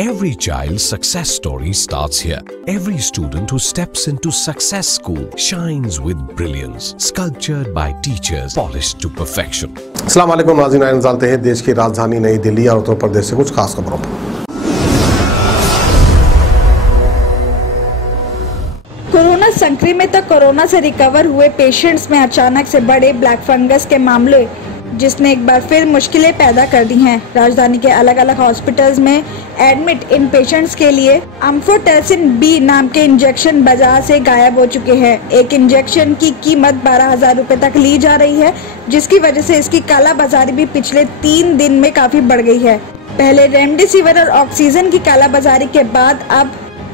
Every child's success story starts here. Every student who steps into Success School shines with brilliance, sculptured by teachers, polished to perfection. अस्सलाम वालेकुम नाज़रीन, आइए जानते हैं देश की राजधानी नई दिल्ली और उत्तर प्रदेश से कुछ खास खबरों पर। कोरोना संक्रमित और कोरोना से रिकवर हुए पेशेंट्स में अचानक से बढ़े ब्लैक फंगस के मामले, जिसने एक बार फिर मुश्किलें पैदा कर दी हैं। राजधानी के अलग अलग हॉस्पिटल्स में एडमिट इन पेशेंट्स के लिए एम्फोटेरेसिन बी नाम के इंजेक्शन बाजार से गायब हो चुके हैं। एक इंजेक्शन की कीमत 12,000 रुपए तक ली जा रही है, जिसकी वजह से इसकी कालाबाजारी भी पिछले 3 दिन में काफी बढ़ गई है। पहले रेमडेसिविर और ऑक्सीजन की कालाबाजारी के बाद अब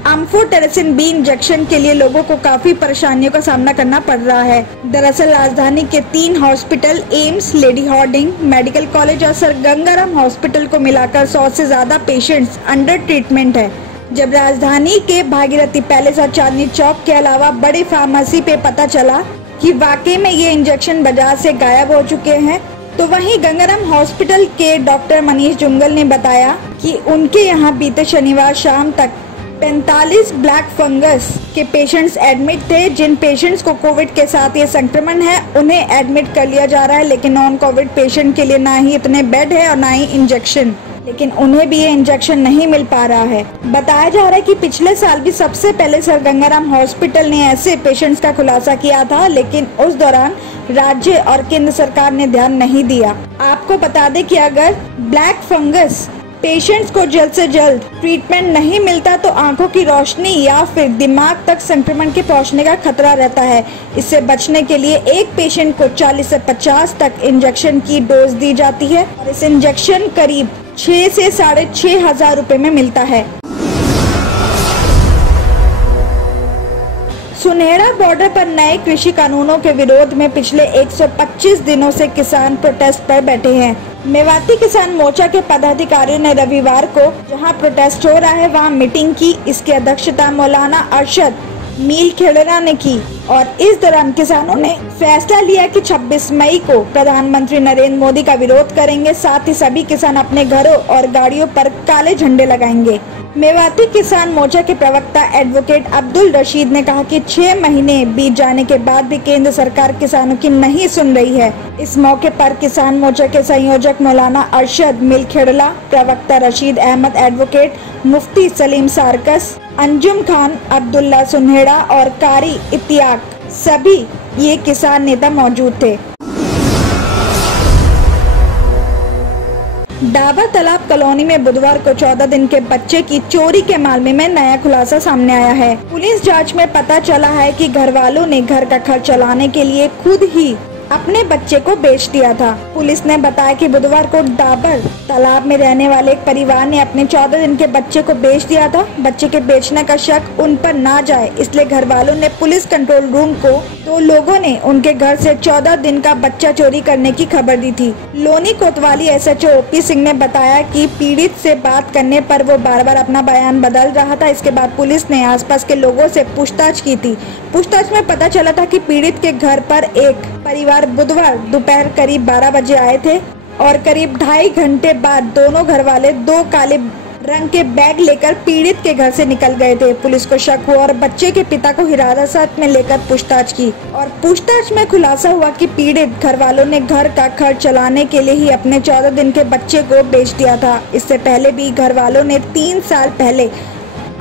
एम्फोटेरेसिन बी इंजेक्शन के लिए लोगों को काफी परेशानियों का सामना करना पड़ रहा है। दरअसल राजधानी के 3 hospital AIIMS, lady Hardinge medical college और सर गंगाराम हॉस्पिटल को मिलाकर 100 से ज्यादा पेशेंट्स अंडर ट्रीटमेंट है। जब राजधानी के भागीरथी पैलेस और चांदनी चौक के अलावा बड़ी फार्मेसी पे पता चला कि वाकई में ये इंजेक्शन बाजार से गायब हो चुके हैं, तो वहीं गंगाराम हॉस्पिटल के डॉक्टर मनीष जुंगल ने बताया कि उनके यहाँ बीते शनिवार शाम तक 45 ब्लैक फंगस के पेशेंट्स एडमिट थे। जिन पेशेंट्स को कोविड के साथ ये संक्रमण है, उन्हें एडमिट कर लिया जा रहा है, लेकिन नॉन कोविड पेशेंट के लिए ना ही इतने बेड है और ना ही इंजेक्शन, लेकिन उन्हें भी ये इंजेक्शन नहीं मिल पा रहा है। बताया जा रहा है कि पिछले साल भी सबसे पहले सर गंगाराम हॉस्पिटल ने ऐसे पेशेंट्स का खुलासा किया था, लेकिन उस दौरान राज्य और केंद्र सरकार ने ध्यान नहीं दिया। आपको बता दें कि अगर ब्लैक फंगस पेशेंट्स को जल्द से जल्द ट्रीटमेंट नहीं मिलता तो आंखों की रोशनी या फिर दिमाग तक संक्रमण के पहुंचने का खतरा रहता है। इससे बचने के लिए एक पेशेंट को 40 से 50 तक इंजेक्शन की डोज दी जाती है और इस इंजेक्शन करीब 6 से 6,500 रुपए में मिलता है। सुनहरा बॉर्डर पर नए कृषि कानूनों के विरोध में पिछले 125 दिनों से किसान प्रोटेस्ट पर बैठे हैं। मेवाती किसान मोर्चा के पदाधिकारियों ने रविवार को जहां प्रोटेस्ट हो रहा है वहां मीटिंग की। इसकी अध्यक्षता मौलाना अरशद मील खेड़रा ने की और इस दौरान किसानों ने फैसला लिया कि 26 मई को प्रधानमंत्री नरेंद्र मोदी का विरोध करेंगे। साथ ही सभी किसान अपने घरों और गाड़ियों पर काले झंडे लगाएंगे। मेवाती किसान मोर्चा के प्रवक्ता एडवोकेट अब्दुल रशीद ने कहा कि 6 महीने बीत जाने के बाद भी केंद्र सरकार किसानों की नहीं सुन रही है। इस मौके पर किसान मोर्चा के संयोजक मौलाना अरशद मील खेड़ला, प्रवक्ता रशीद अहमद, एडवोकेट मुफ्ती सलीम सारकस, अंजुम खान, अब्दुल्ला सुनहेड़ा और कारी इतियाक, सभी ये किसान नेता मौजूद थे। डाबा तालाब कॉलोनी में बुधवार को 14 दिन के बच्चे की चोरी के मामले में नया खुलासा सामने आया है। पुलिस जांच में पता चला है कि घर वालों ने घर का खर्च चलाने के लिए खुद ही अपने बच्चे को बेच दिया था। पुलिस ने बताया कि बुधवार को डाबर तालाब में रहने वाले एक परिवार ने अपने 14 दिन के बच्चे को बेच दिया था। बच्चे के बेचने का शक उन पर ना जाए, इसलिए घर वालों ने पुलिस कंट्रोल रूम को 2 लोगों ने उनके घर से 14 दिन का बच्चा चोरी करने की खबर दी थी। लोनी कोतवाली SHO OP सिंह ने बताया कि पीड़ित से बात करने पर वो बार-बार अपना बयान बदल रहा था। इसके बाद पुलिस ने आसपास के लोगों से पूछताछ की थी। पूछताछ में पता चला था कि पीड़ित के घर पर एक परिवार बुधवार दोपहर करीब 12 बजे आए थे और करीब 2.5 घंटे बाद दोनों घर वाले 2 काले रंग के बैग लेकर पीड़ित के घर से निकल गए थे। पुलिस को शक हुआ और बच्चे के पिता को हिरासत में लेकर पूछताछ की और पूछताछ में खुलासा हुआ कि पीड़ित घर वालों ने घर का खर्च चलाने के लिए ही अपने 14 दिन के बच्चे को बेच दिया था। इससे पहले भी घर वालों ने 3 साल पहले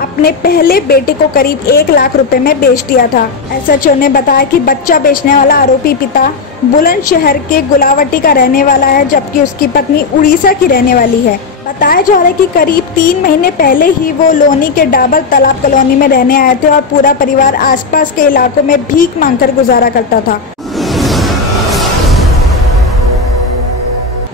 अपने पहले बेटे को करीब 1 लाख रुपए में बेच दिया था। SHO ने बताया कि बच्चा बेचने वाला आरोपी पिता बुलंदशहर के गुलावटी का रहने वाला है, जबकि उसकी पत्नी उड़ीसा की रहने वाली है। बताया जा रहा है कि करीब 3 महीने पहले ही वो लोनी के डाबर तालाब कॉलोनी में रहने आए थे और पूरा परिवार आसपास के इलाकों में भीख मांगकर गुजारा करता था।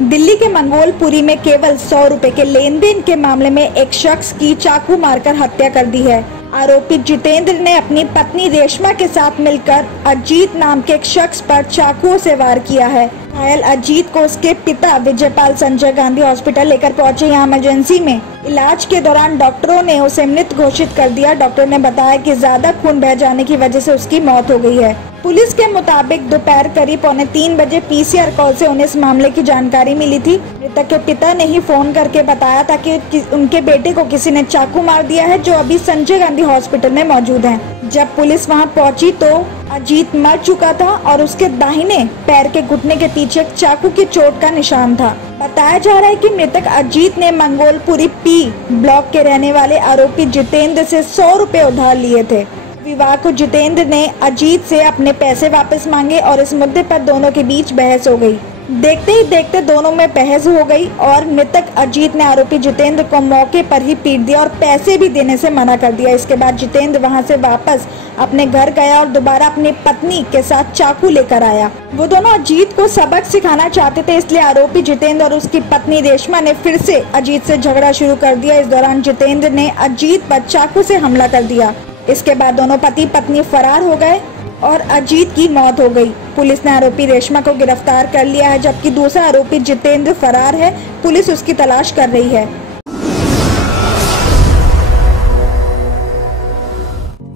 दिल्ली के मंगोलपुरी में केवल 100 रुपए के लेन देन के मामले में एक शख्स की चाकू मारकर हत्या कर दी है। आरोपी जितेंद्र ने अपनी पत्नी रेशमा के साथ मिलकर अजीत नाम के एक शख्स पर चाकुओं से वार किया है। घायल अजीत को उसके पिता विजयपाल संजय गांधी हॉस्पिटल लेकर पहुंचे। यहाँ इमरजेंसी में इलाज के दौरान डॉक्टरों ने उसे मृत घोषित कर दिया। डॉक्टर ने बताया कि ज्यादा खून बह जाने की वजह से उसकी मौत हो गई है। पुलिस के मुताबिक दोपहर करीब 2:45 बजे पीसीआर कॉल से उन्हें इस मामले की जानकारी मिली थी। मृतक के पिता ने ही फोन करके बताया था कि उनके बेटे को किसी ने चाकू मार दिया है, जो अभी संजय गांधी हॉस्पिटल में मौजूद हैं। जब पुलिस वहां पहुंची तो अजीत मर चुका था और उसके दाहिने पैर के घुटने के पीछे एक चाकू की चोट का निशान था। बताया जा रहा है कि मृतक अजीत ने मंगोलपुरी पी ब्लॉक के रहने वाले आरोपी जितेंद्र से 100 रुपए उधार लिए थे। विवाह को जितेंद्र ने अजीत से अपने पैसे वापस मांगे और इस मुद्दे पर दोनों के बीच बहस हो गई। देखते ही देखते दोनों में बहस हो गई और मृतक अजीत ने आरोपी जितेंद्र को मौके पर ही पीट दिया और पैसे भी देने से मना कर दिया। इसके बाद जितेंद्र वहां से वापस अपने घर गया और दोबारा अपनी पत्नी के साथ चाकू लेकर आया। वो दोनों अजीत को सबक सिखाना चाहते थे, इसलिए आरोपी जितेंद्र और उसकी पत्नी रेशमा ने फिर से अजीत से झगड़ा शुरू कर दिया। इस दौरान जितेंद्र ने अजीत पर चाकू से हमला कर दिया। इसके बाद दोनों पति पत्नी फरार हो गए और अजीत की मौत हो गई। पुलिस ने आरोपी रेशमा को गिरफ्तार कर लिया है, जबकि दूसरा आरोपी जितेंद्र फरार है। पुलिस उसकी तलाश कर रही है।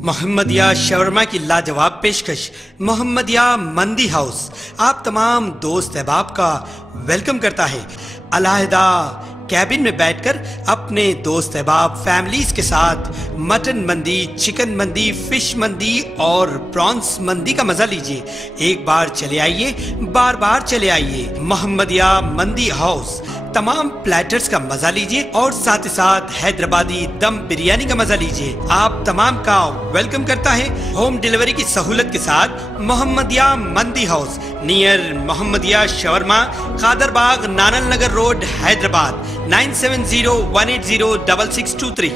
मोहम्मदिया शवरमा की लाजवाब पेशकश मोहम्मदिया मंदी हाउस आप तमाम दोस्त अहबाब का वेलकम करता है। अलहदा कैबिन में बैठकर अपने दोस्त अहबाब फैमिलीज के साथ मटन मंदी, चिकन मंदी, फिश मंदी और प्रॉन्स मंदी का मजा लीजिए। एक बार चले आइए, बार बार चले आइए। मोहम्मदिया मंदी हाउस तमाम प्लेटर्स का मजा लीजिए और साथ ही साथ हैदराबादी दम बिरयानी का मजा लीजिए। आप तमाम का वेलकम करता है होम डिलीवरी की सहूलत के साथ मोहम्मदिया मंदी house near Mohammadia shawarma, Kadarbagh, नानल नगर रोड, हैदराबाद 9701806623।